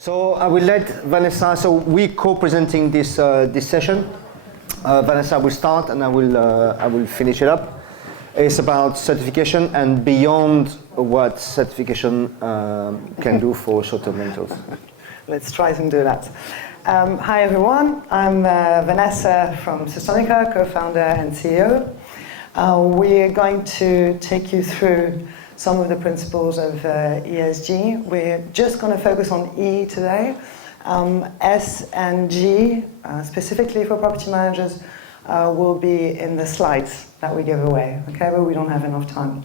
So I will let Vanessa, so we're co-presenting this session. Vanessa will start and I will finish it up. It's about certification and beyond what certification can do for short-term rentals. Let's try and do that. Hi everyone, I'm Vanessa from Sustonica, co-founder and CEO. We're going to take you through some of the principles of ESG. We're just going to focus on E today. S and G, specifically for property managers, will be in the slides that we give away, okay, but we don't have enough time.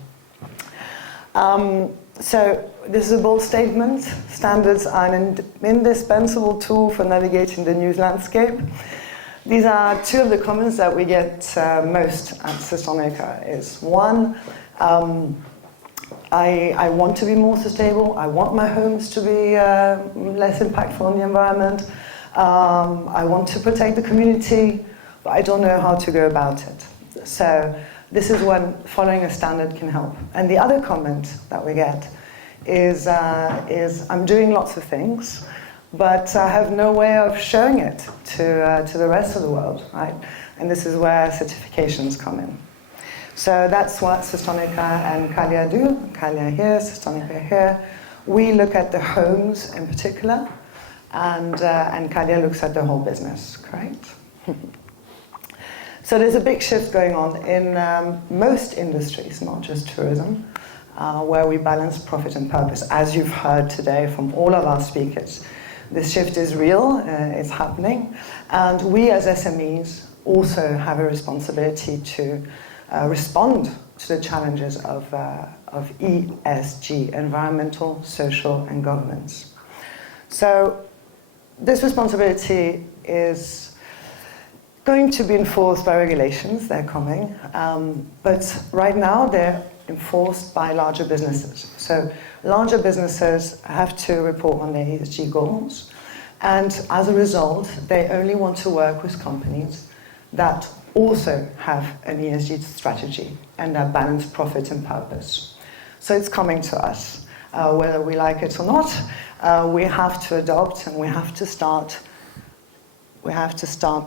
So this is a bold statement. Standards are an indispensable tool for navigating the news landscape. These are two of the comments that we get most at Sustonica. Is one, I want to be more sustainable. I want my homes to be less impactful on the environment. I want to protect the community, but I don't know how to go about it. So this is when following a standard can help. And the other comment that we get is I'm doing lots of things, but I have no way of showing it to the rest of the world, right? And this is where certifications come in. So that's what Sustonica and QALIA do. QALIA here, Sustonica here. We look at the homes in particular, and QALIA looks at the whole business, correct? So there's a big shift going on in most industries, not just tourism, where we balance profit and purpose, as you've heard today from all of our speakers. This shift is real, it's happening, and we as SMEs also have a responsibility to respond to the challenges of ESG, environmental, social, and governance. So this responsibility is going to be enforced by regulations, they're coming, but right now they're enforced by larger businesses. So larger businesses have to report on their ESG goals, and as a result, they only want to work with companies that also have an ESG strategy and that balance profit and purpose. So it's coming to us. Whether we like it or not, we have to adopt and we have to start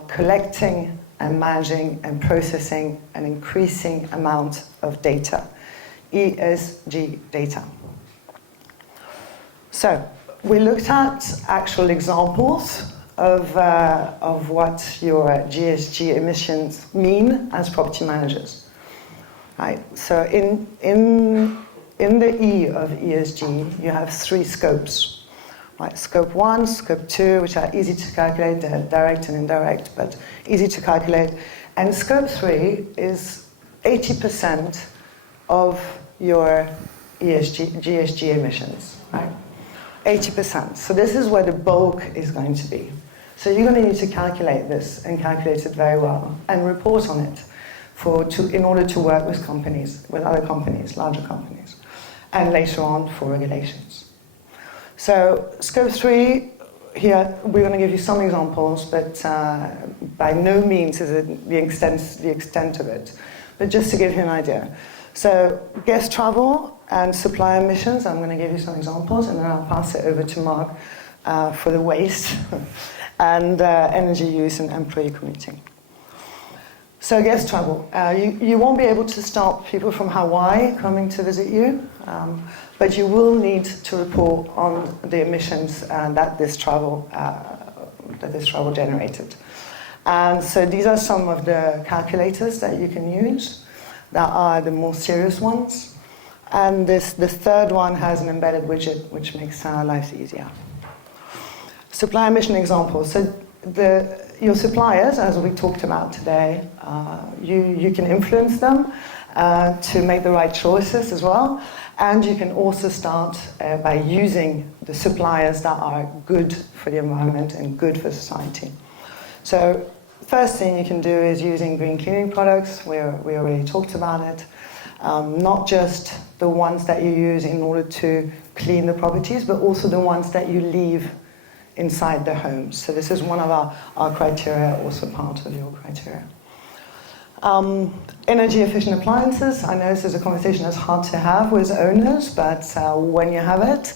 collecting and managing and processing an increasing amount of data, ESG data. So we looked at actual examples of what your GSG emissions mean as property managers, right? So in the E of ESG, you have three scopes, right? Scope 1, Scope 2, which are easy to calculate, they're direct and indirect, but easy to calculate. And Scope 3 is 80% of your GSG emissions, right? 80%. So this is where the bulk is going to be. So you're going to need to calculate this and calculate it very well and report on it in order to work with companies, with other companies, larger companies, and later on for regulations. So Scope 3, here we're going to give you some examples, but by no means is it the extent of it, but just to give you an idea. So guest travel and supply emissions, I'm going to give you some examples, and then I'll pass it over to Marc for the waste. And energy use and employee commuting. So guest travel. You won't be able to stop people from Hawaii coming to visit you, but you will need to report on the emissions that this travel generated. And so these are some of the calculators that you can use that are the more serious ones. And the third one has an embedded widget, which makes our lives easier. Supply emission examples. So your suppliers, as we talked about today, you can influence them to make the right choices as well. And you can also start by using the suppliers that are good for the environment and good for society. So first thing you can do is using green cleaning products. We already talked about it. Not just the ones that you use in order to clean the properties, but also the ones that you leave inside the homes. So this is one of our criteria, also part of your criteria. Energy efficient appliances. I know this is a conversation that's hard to have with owners, but when you have it,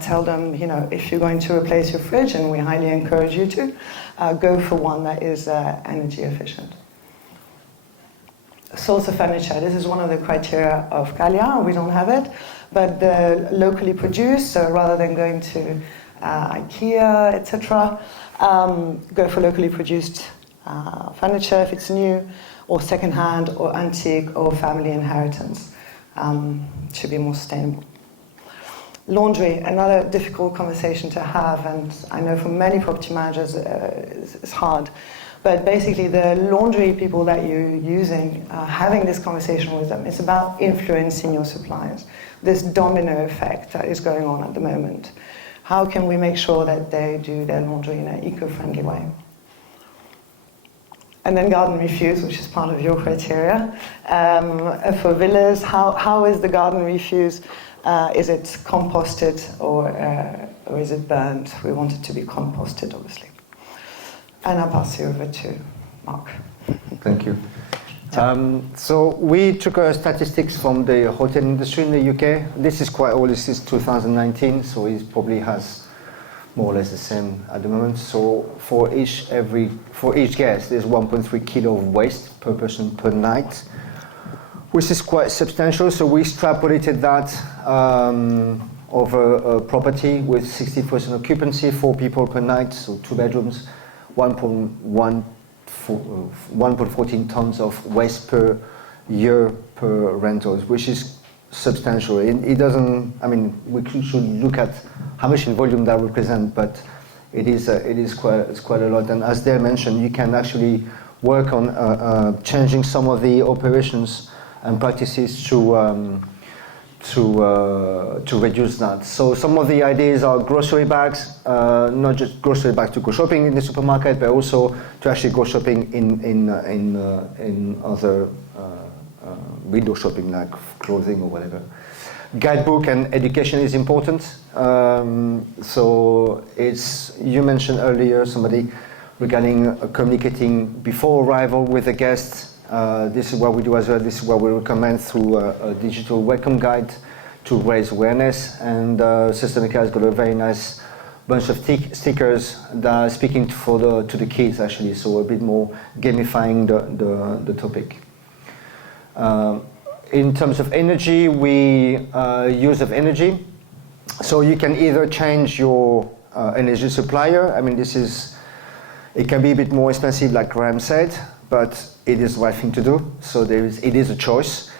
tell them, if you're going to replace your fridge, and we highly encourage you to, go for one that is energy efficient. Source of furniture. This is one of the criteria of QALIA. We don't have it, but locally produced. So rather than going to IKEA, etc., go for locally produced furniture if it's new, or second-hand, or antique, or family inheritance. Should be more sustainable. Laundry, another difficult conversation to have, and I know for many property managers it's hard. But basically, the laundry people that you're using, having this conversation with them, it's about influencing your suppliers. This domino effect that is going on at the moment. How can we make sure that they do their laundry in an eco-friendly way? And then garden refuse, which is part of your criteria. For villas, how is the garden refuse? Is it composted or is it burned? We want it to be composted, obviously. And I'll pass you over to Marc. Thank you. So we took statistics from the hotel industry in the UK. This is quite old. This is 2019, so it probably has more or less the same at the moment. So for each guest, there's 1.3 kilo of waste per person per night, which is quite substantial. So we extrapolated that over a property with 60% occupancy, 4 people per night, so 2 bedrooms, 1.14 tons of waste per year per rentals, which is substantial. It doesn't, we should look at how much in volume that represents, but it is quite a lot. And as Dale mentioned, you can actually work on changing some of the operations and practices to reduce that. So some of the ideas are grocery bags, not just grocery bags to go shopping in the supermarket, but also to actually go shopping in other window shopping, like clothing or whatever. Guidebook and education is important. So you mentioned earlier somebody regarding communicating before arrival with the guests. This is what we do as well. This is what we recommend through a digital welcome guide to raise awareness. And Sustonica has got a very nice bunch of stickers that are speaking to the kids, actually, so a bit more gamifying the topic. In terms of energy, use of energy. So you can either change your energy supplier. It can be a bit more expensive, like Graham said, but it is the right thing to do. So it is a choice,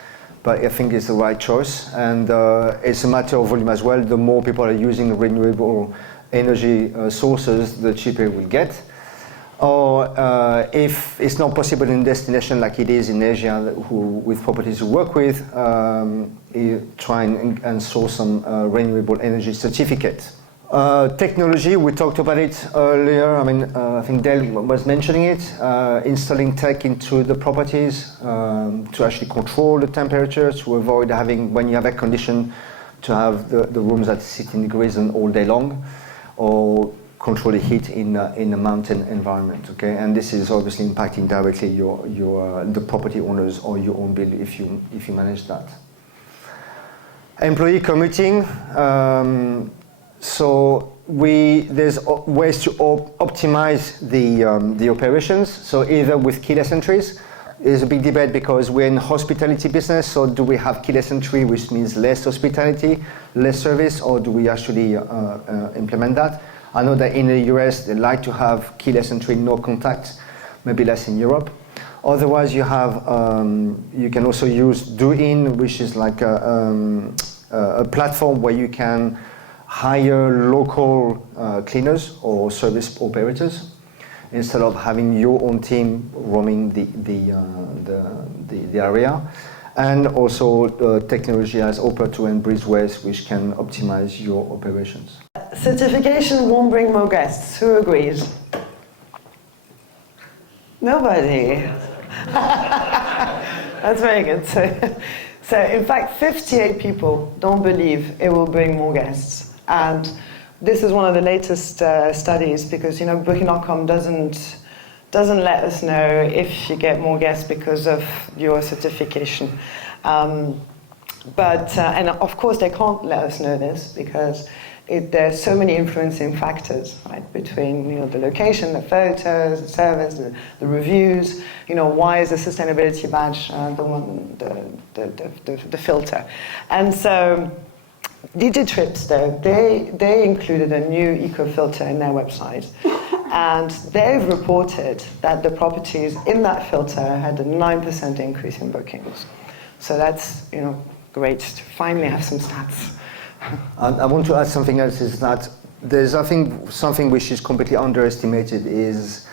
but I think it's the right choice. And it's a matter of volume as well. The more people are using renewable energy sources, the cheaper it will get. Or if it's not possible in destination like it is in Asia, with properties we work with, try and source some renewable energy certificate. Technology, we talked about it earlier. I think Dale was mentioning it. Installing tech into the properties to actually control the temperature, to avoid having, when you have air condition, to have the rooms at 16 degrees all day long, or control the heat in a mountain environment. Okay, and this is obviously impacting directly the property owners or your own bill if you manage that. Employee commuting. So there's ways to optimize the operations. So either with keyless entries, there's a big debate because we're in hospitality business. So do we have keyless entry, which means less hospitality, less service, or do we actually implement that? I know that in the US they like to have keyless entry, no contact, maybe less in Europe. Otherwise, you can also use Do-In, which is like a platform where you can hire local cleaners or service operators instead of having your own team roaming the area. And also technology as Opera2 and Breezeways, which can optimize your operations. Certification won't bring more guests. Who agrees? Nobody. That's very good. So in fact, 58 people don't believe it will bring more guests. And this is one of the latest studies, because Booking.com doesn't let us know if you get more guests because of your certification. And of course they can't let us know this because There's so many influencing factors, right, between the location, the photos, the service, the reviews. Why is the sustainability badge the filter? And so Digitrips, though, they included a new eco filter in their website, and they've reported that the properties in that filter had a 9% increase in bookings. So that's great to finally have some stats. I want to add something else, is that there's, I think, something which is completely underestimated is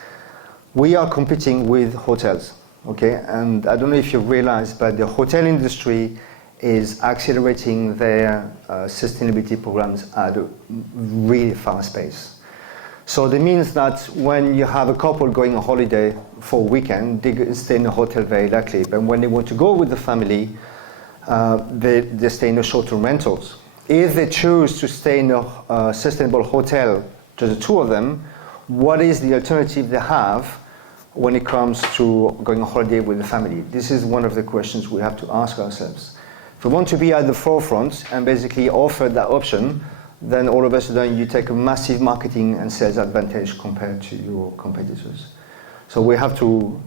we are competing with hotels, okay? And I don't know if you realize, but the hotel industry is accelerating their sustainability programs at a really fast pace. So that means that when you have a couple going on holiday for a weekend, they stay in a hotel very likely, but when they want to go with the family, they stay in the short-term rentals. If they choose to stay in a sustainable hotel, just the two of them, what is the alternative they have when it comes to going on holiday with the family? This is one of the questions we have to ask ourselves. If we want to be at the forefront and basically offer that option, then all of a sudden you take a massive marketing and sales advantage compared to your competitors. So we have to,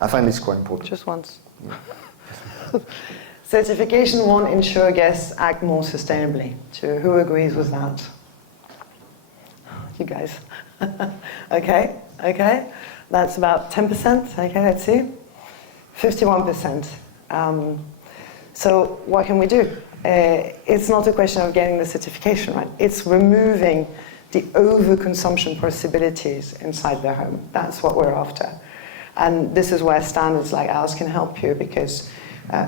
I find this quite important. Just once. Yeah. Certification won't ensure guests act more sustainably. Who agrees with that? You guys. Okay. That's about 10%. Okay, let's see. 51%. So what can we do? It's not a question of getting the certification, right? It's removing the overconsumption possibilities inside the home. That's what we're after. And this is where standards like ours can help you, because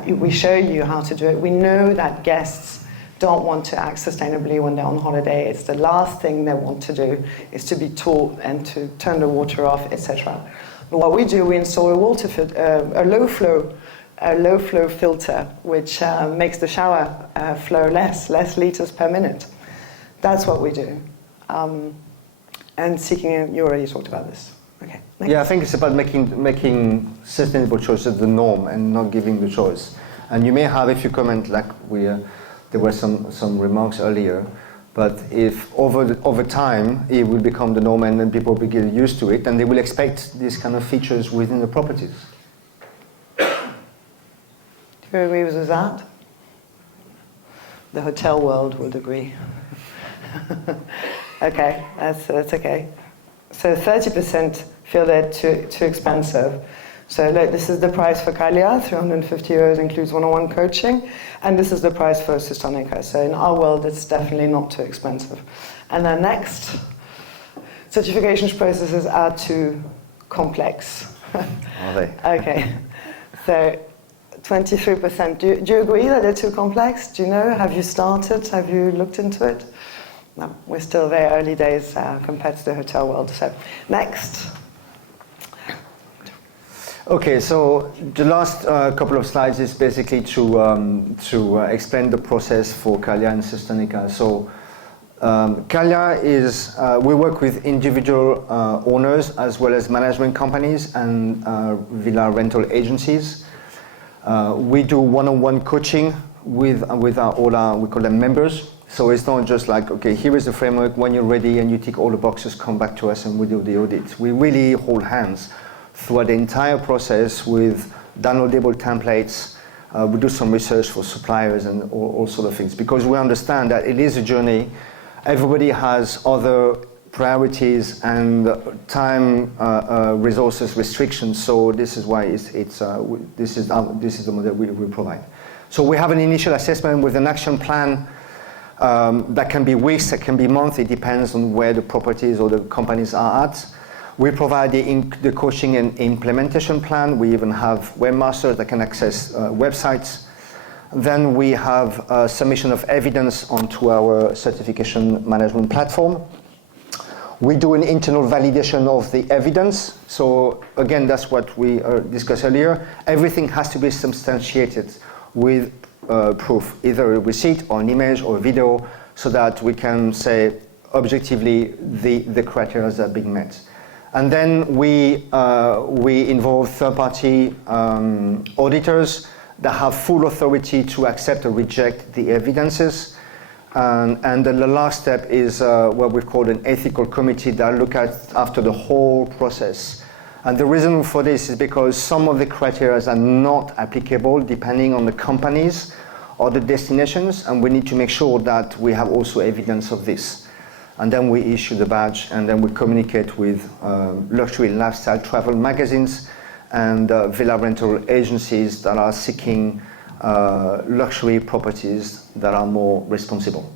we show you how to do it. We know that guests don't want to act sustainably when they're on holiday. It's the last thing they want to do is to be taught and to turn the water off, etc. But what we do, we install a low flow filter, which makes the shower flow less liters per minute. That's what we do. And seeking, you already talked about this. Okay. Next. Yeah, I think it's about making sustainable choices the norm and not giving the choice. And you may have, if you comment, like there were some remarks earlier, but if over time it will become the norm and then people will get used to it, and they will expect these kind of features within the properties. Do you agree with that? The hotel world would agree. Okay, that's okay. So 30% feel they're too expensive. So look, this is the price for QALIA, 350 euros includes one-on-one coaching, and this is the price for Sustonica. So in our world, it's definitely not too expensive. And then next, certification processes are too complex. Are they? Okay, so 23%. Do you agree that they're too complex? Do you know? Have you started? Have you looked into it? No, we're still very early days compared to the hotel world. So next. Okay, so the last couple of slides is basically to explain the process for QALIA and Sustonica. So QALIA is, we work with individual owners as well as management companies and villa rental agencies. We do one-on-one coaching with all our, we call them members. So it's not just like, okay, here is the framework, when you're ready and you tick all the boxes, come back to us and we do the audit. We really hold hands throughout the entire process with downloadable templates. We do some research for suppliers and all sort of things, because we understand that it is a journey. Everybody has other priorities and time, resources restrictions. So this is why this is the model we provide. So we have an initial assessment with an action plan. That can be weeks, that can be months, it depends on where the properties or the companies are at. We provide the coaching and implementation plan. We even have webmasters that can access websites. Then we have a submission of evidence onto our certification management platform. We do an internal validation of the evidence. So again, that's what we discussed earlier. Everything has to be substantiated with proof, either a receipt or an image or a video, so that we can say objectively the criteria that are being met. And then we involve third-party auditors that have full authority to accept or reject the evidences. And then the last step is what we call an ethical committee that look at after the whole process. And the reason for this is because some of the criteria are not applicable depending on the companies or the destinations, and we need to make sure that we have also evidence of this. And then we issue the badge, and then we communicate with luxury and lifestyle travel magazines and villa rental agencies that are seeking luxury properties that are more responsible.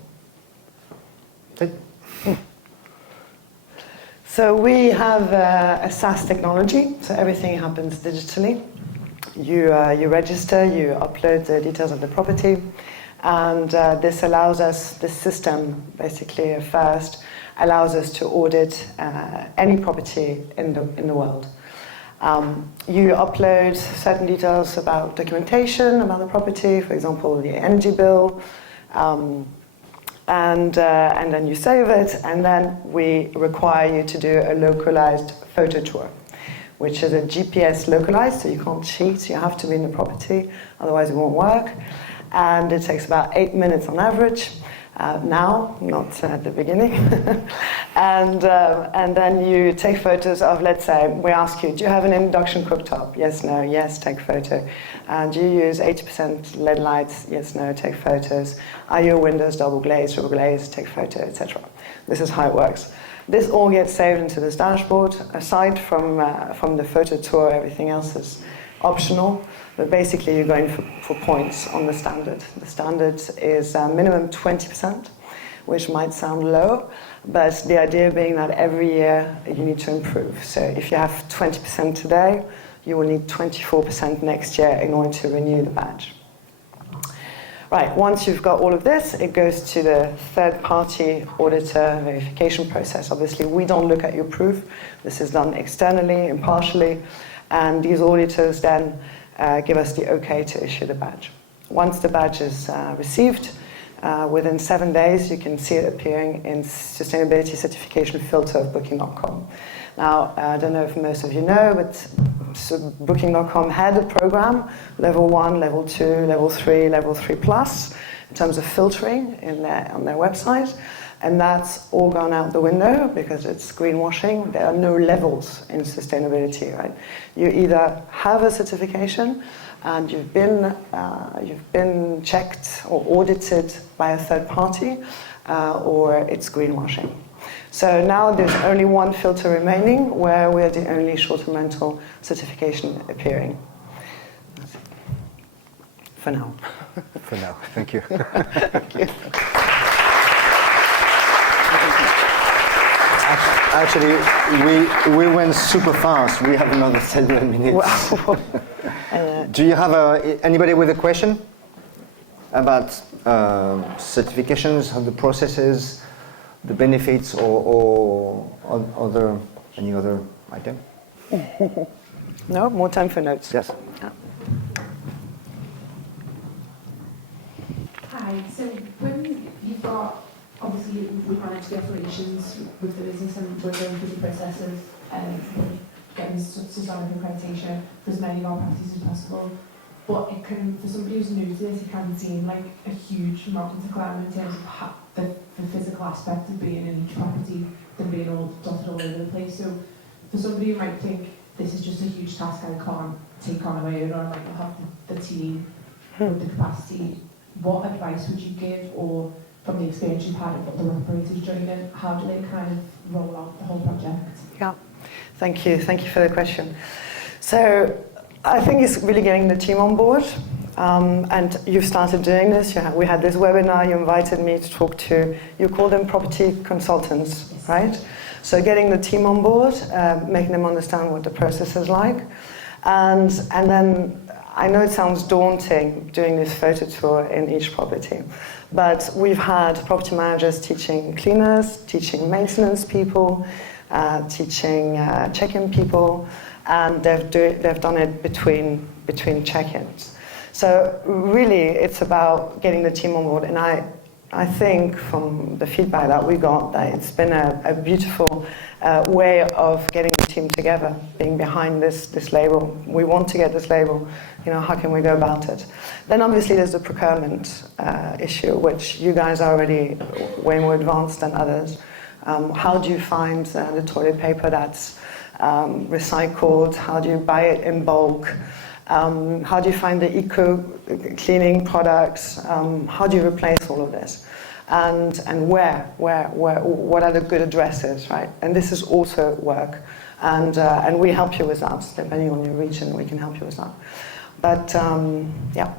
So we have a SaaS technology, so everything happens digitally. You register, you upload the details of the property, and this allows us, this system basically first allows us to audit any property in the world. You upload certain details about documentation about the property, for example, the energy bill, and then you save it, and then we require you to do a localized photo tour, which is a GPS localized, so you can't cheat, you have to be in the property, otherwise it won't work. And it takes about 8 minutes on average, now, not at the beginning. And then you take photos of, let's say, we ask you, do you have an induction cooktop? Yes, no, yes, take photo. Do you use 80% LED lights? Yes, no, take photos. Are your windows double glazed, triple glazed? Take photo, etc. This is how it works. This all gets saved into this dashboard. Aside from the photo tour, everything else is optional. But basically, you're going for points on the standard. The standard is minimum 20%, which might sound low, but the idea being that every year you need to improve. So if you have 20% today, you will need 24% next year in order to renew the badge. Right, once you've got all of this, it goes to the third-party auditor verification process. Obviously, we don't look at your proof. This is done externally, impartially, and these auditors then give us the okay to issue the badge. Once the badge is received, within 7 days, you can see it appearing in sustainability certification filter of Booking.com. Now, I don't know if most of you know, but so Booking.com had a program, level 1, level 2, level 3, level 3 plus, in terms of filtering on their website. And that's all gone out the window because it's greenwashing. There are no levels in sustainability, right? You either have a certification and you've been checked or audited by a third party, or it's greenwashing. So now there's only one filter remaining where we're the only short-term rental certification appearing. That's it. For now. For now, thank you. Thank you. Actually, we went super fast. We have another 7 minutes. Wow. Do you have anybody with a question about certifications, of the processes, the benefits, or any other item? No, more time for notes. Yes. Yeah. Hi. So when you've got, obviously, we manage the operations with the business and we're going through the processes and getting sustainable accreditation for as many of our properties as possible. But it can, for somebody who's new to this, it can seem like a huge mountain to climb in terms of the physical aspect of being in each property than being all dotted all over the place. So for somebody who might think this is just a huge task I can't take on my own, or I might not have the team or the capacity, what advice would you give, or from the experience you've had of other operators joining, how do they kind of roll out the whole project? Yeah, thank you for the question. So I think it's really getting the team on board, and you've started doing this. We had this webinar, you invited me to talk to, you call them property consultants, yes. Right? So getting the team on board, making them understand what the process is like, and then I know it sounds daunting doing this photo tour in each property, but we've had property managers teaching cleaners, teaching maintenance people, teaching check-in people, and they've done it between check-ins. So really, it's about getting the team on board, and I I think from the feedback that we got, that it's been a beautiful way of getting the team together, being behind this label. We want to get this label. How can we go about it? Then obviously there's the procurement issue, which you guys are already way more advanced than others. How do you find the toilet paper that's recycled? How do you buy it in bulk? How do you find the eco-cleaning products? How do you replace all of this? And where? What are the good addresses, right? And this is also work. And we help you with that. Depending on your region, we can help you with that. But, yeah.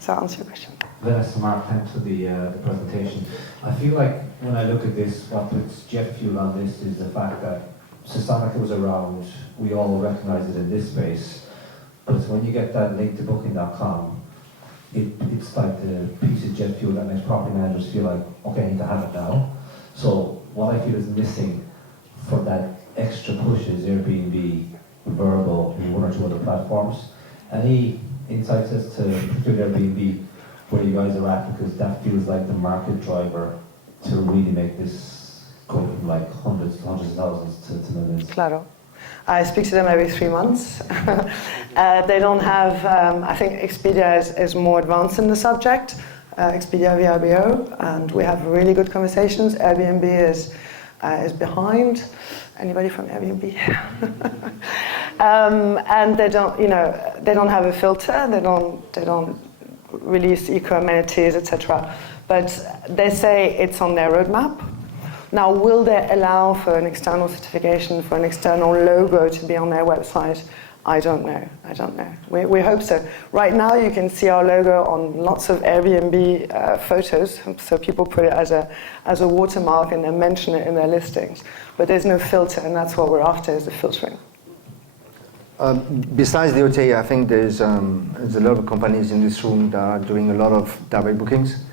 So I'll answer your question. Vanessa, Marc, thanks for the presentation. I feel like when I look at this, what puts jet fuel on this is the fact that Sustonica was around, we all recognise it in this space, but when you get that link to booking.com, it's like the piece of jet fuel that makes property managers feel like, okay, I need to have it now. So what I feel is missing for that extra push is Airbnb, Vrbo, and one or two other platforms. Any insights as to particularly Airbnb, where you guys are at, because that feels like the market driver to really make this go from like hundreds of thousands to millions. Claro. I speak to them every 3 months. They don't have, I think Expedia is more advanced in the subject, Expedia VRBO, and we have really good conversations. Airbnb is behind. Anybody from Airbnb? And they don't have a filter. They don't release eco amenities, etc. But they say it's on their roadmap. Now, will they allow for an external certification, for an external logo to be on their website? I don't know. We hope so. Right now, you can see our logo on lots of Airbnb photos, so people put it as a watermark and then mention it in their listings. But there's no filter, and that's what we're after, is the filtering. Besides the OTA, I think there's a lot of companies in this room that are doing a lot of direct bookings.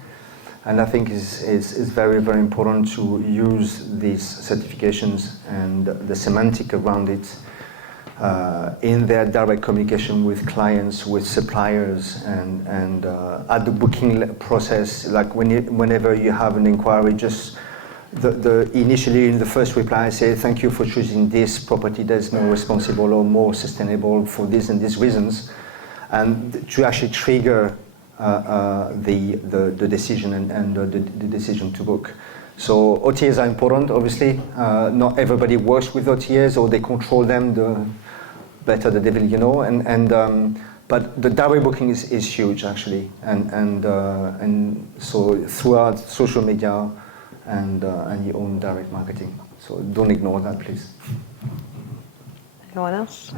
And I think it's very, very important to use these certifications and the semantic around it in their direct communication with clients, with suppliers, and at the booking process. Like whenever you have an inquiry, just initially in the first reply, say thank you for choosing this property that's more responsible or more sustainable for this and these reasons, and to actually trigger the decision and the decision to book. So OTAs are important, obviously. Not everybody works with OTAs or they control them. The better the devil you know. But the direct booking is huge actually, and so throughout social media and your own direct marketing. So don't ignore that, please. Anyone else?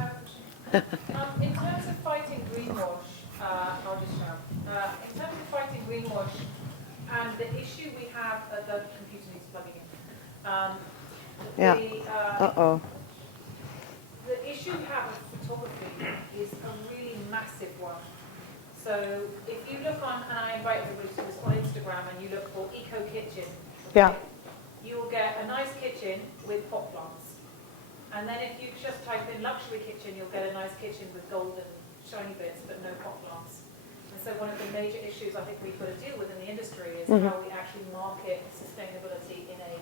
In terms of fighting greenwash, I'll just shout. In terms of fighting greenwash and the issue we have, the computer needs plugging in. The issue we have with photography is a really massive one. So if you look on, and I invite everybody to this on Instagram, and you look for eco kitchen, you will get a nice kitchen with pot plants. And then if you just type in luxury kitchen, you'll get a nice kitchen with golden shiny bits, but no pot plants. And so one of the major issues I think we've got to deal with in the industry is how we actually market sustainability in a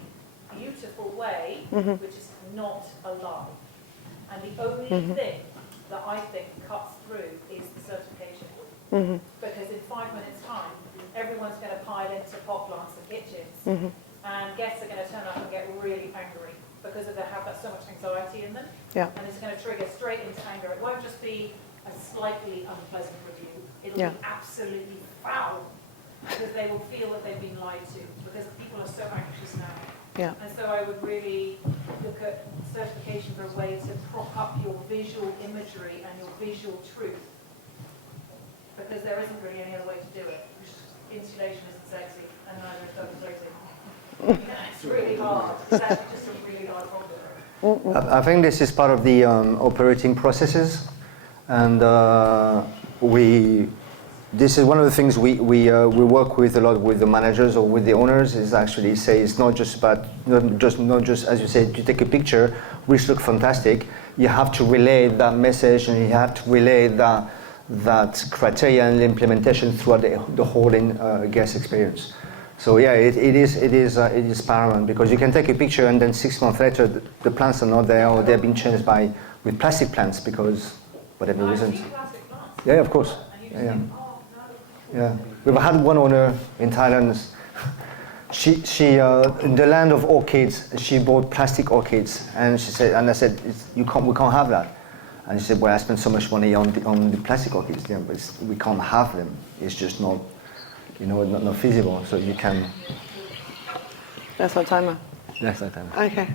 beautiful way, which is not a lie. And the only thing that I think cuts through is the certification. Because in 5 minutes' time, everyone's going to pile into pot plants and kitchens, and guests are going to turn up and get really angry because they have so much anxiety in them. And it's going to trigger straight into anger. It won't just be a slightly unpleasant review. It'll be absolutely foul, because they will feel that they've been lied to, because people are so anxious now. And so I would really look at certification for a way to prop up your visual imagery and your visual truth, because there isn't really any other way to do it. Insulation isn't sexy, and neither is double plating. It's really hard. It's actually just a really hard problem. I think this is part of the operating processes, and this is one of the things we work with a lot with the managers or with the owners, is actually say it's not just about not just as you said, you take a picture which looks fantastic. You have to relay that message, and you have to relay that criteria and implementation throughout the whole guest experience. So yeah, it is paramount, because you can take a picture and then 6 months later the plants are not there, or they've been changed with plastic plants because whatever reason. Plastic plants. Yeah, of course. And you just Yeah, think, oh, no. yeah. We've had one owner in Thailand. She in the land of orchids, she bought plastic orchids, and she said, and I said, we can't have that. And she said, well, I spent so much money on the plastic orchids, yeah, but we can't have them. It's just not, not feasible. So you can. That's our timer. That's that time. Okay.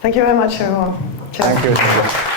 Thank you very much, everyone. Cheers. Thank you.